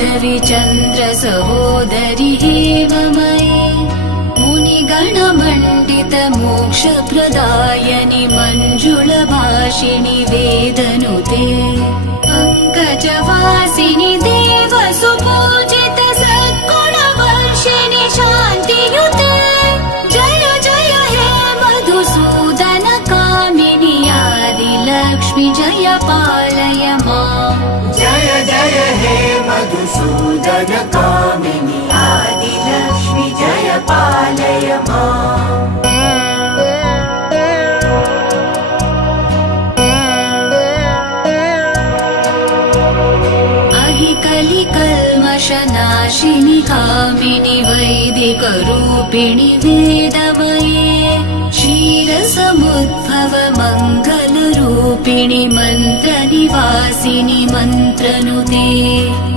धरि चन्द्र सहोदरि हेममयि मुनिगणमण्डित मोक्षप्रदायनि मञ्जुलभाषिणि वेदनुते पङ्कजवासिनि देवसुपूजित सद्गुणवर्षिणि शान्तियुते जय जय हे मधुसूदन कामिनि आदिलक्ष्मि जय पालय माम् जय जय हे मधुसूदन कामिनि आदिलक्ष्मि जय पालय माम् कलिकल्मषनाशिनि कामिनि वैदिकरूपिणि वेदमये क्षीरसमुद्भव मङ्गलरूपिणि मन्त्रनिवासिनि मन्त्रनुते